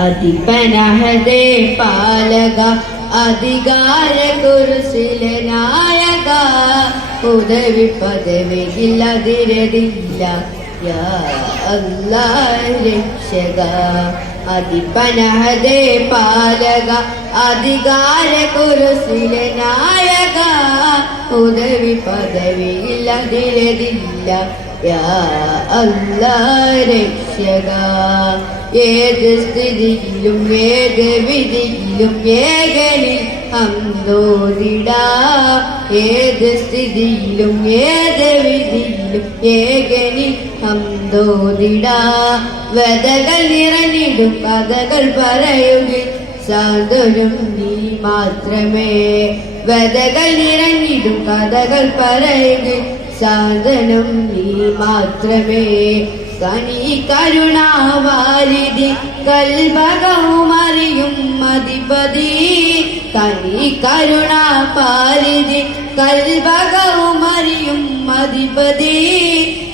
അതിപനഹദേ പാലക അധികാര കുരിശിലെ നായക ഉദവി പദവിയിൽ അതിരതില്ല യാ അല്ലാഹ് രക്ഷക അതിപനഹദേ പാലക അധികാര കുരിശിലെ നായക ഉദവി പദവിയിൽ അതിരതില്ല യാ അല്ലാഹ് രക്ഷക ഏത് സ്ഥിതിയിലും ഏത് വിധിയിലും ഏകനിൽ ഹംദോദിടാ ഏത് സ്ഥിതിയിലും ഏത് വിധിയിലും ഏകനിൽ ഹംദോദിടാ വ്യതകൾ നിറഞ്ഞിടും കഥകൾ പറയുകയും സാന്ത്വനം നീ മാത്രമേ വ്യതകൾ നിറഞ്ഞിടും കഥകൾ പറയുകയും സാന്ത്വനം നീ മാത്രമേ കനി കരുണാവാരിധി കൽഭകവും അറിയും അധിപതി കനി കരുണാപാരിധി കൽഭകവും അറിയും അധിപതി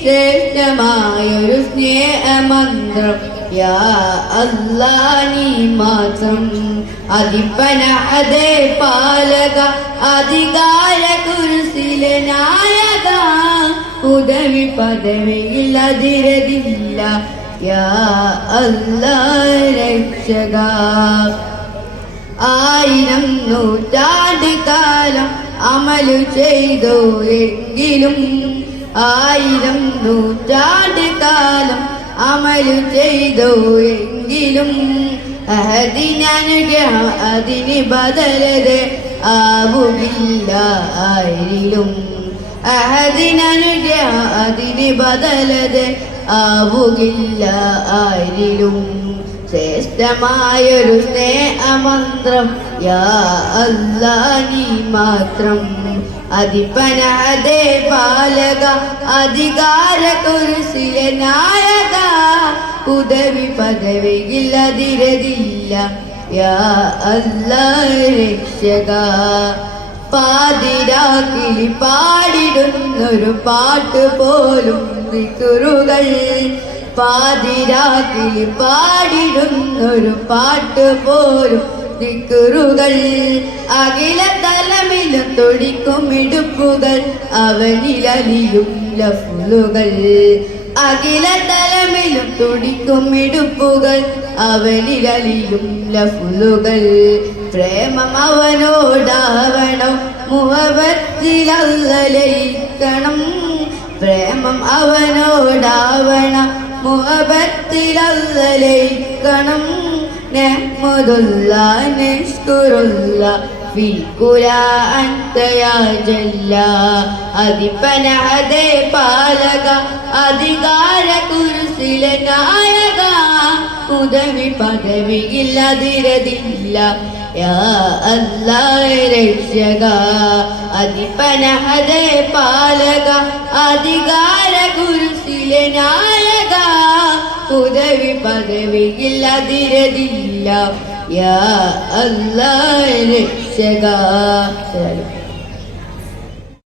ശ്രേഷ്ഠമായൊരു സ്നേഹമന്ത്രം യാ അല്ലാഹ് നീ മാത്രം അതിപനഹദേ പാലക അധികാര കുരിശിലെ നായക ഉദവി പദവിയിൽ അതിരതില്ല യാ അല്ലാഹ് രക്ഷക ആയിരം നൂറ്റാണ്ട് കാലം അമലു ചെയ്തോ എങ്കിലും ആയിരം നൂറ്റാണ്ട് കാലം അമലു ചെയ്തോ എങ്കിലും അഹദിനനുഗ്രഹം അതിന് ബദലത് ആവുകില്ല ആരിലും അഹദിനനുഗ്രഹം അതിന് ബദലത് ആവുകില്ല ആരിലും ശ്രേഷ്ഠമായൊരു സ്നേഹമന്ത്രം യാ അല്ലാഹ് നീ മാത്രം അതിപനഹദേ പാലക അധികാര കുരിശിലെ നായക ഉദവി പദവിയിൽ അതിരതില്ല യാ അല്ലാഹ് രക്ഷക പാതിരാക്കിളി പാടിടുന്നൊരു പാട്ട് പോലും ദിക്റുകൾ പാതിരാക്കിളി പാടിടുന്നൊരു പാട്ട് പോലും ദിക്റുകൾ അഖില തലമിലും തുടിക്കും ഇടുപ്പുകൾ അവനിലലിയും ലഫ്ലുകൾ അഖില തലമിലും തുടിക്കും ഇടുപ്പുകൾ അവനിലലിയും ലഫ്ലുകൾ പ്രേമം അവനോടാവണം മുഹബത്തിലല്ലയിക്കണം പ്രേമം അവനോടാവണം മുഹബത്തിലല്ലയിക്കണം നഹ്മദുല്ലാഹ് നഷ്കുറുല്ലാഹ് ഫി കുലാ അൻത യാ ജല്ലാ അതിപനഹദേ പാലക അധികാര കുരിശിലെ നായക ഉദവി പദവിയിൽ അതിരതില്ല യാ അല്ലാഹ് രക്ഷക അതിപനഹദേ പാലക അധികാര കുരിശിലെ നായക ഉദവി പദവിയിൽ അതിരതില്ല യാ അല്ലാഹ് രക്ഷക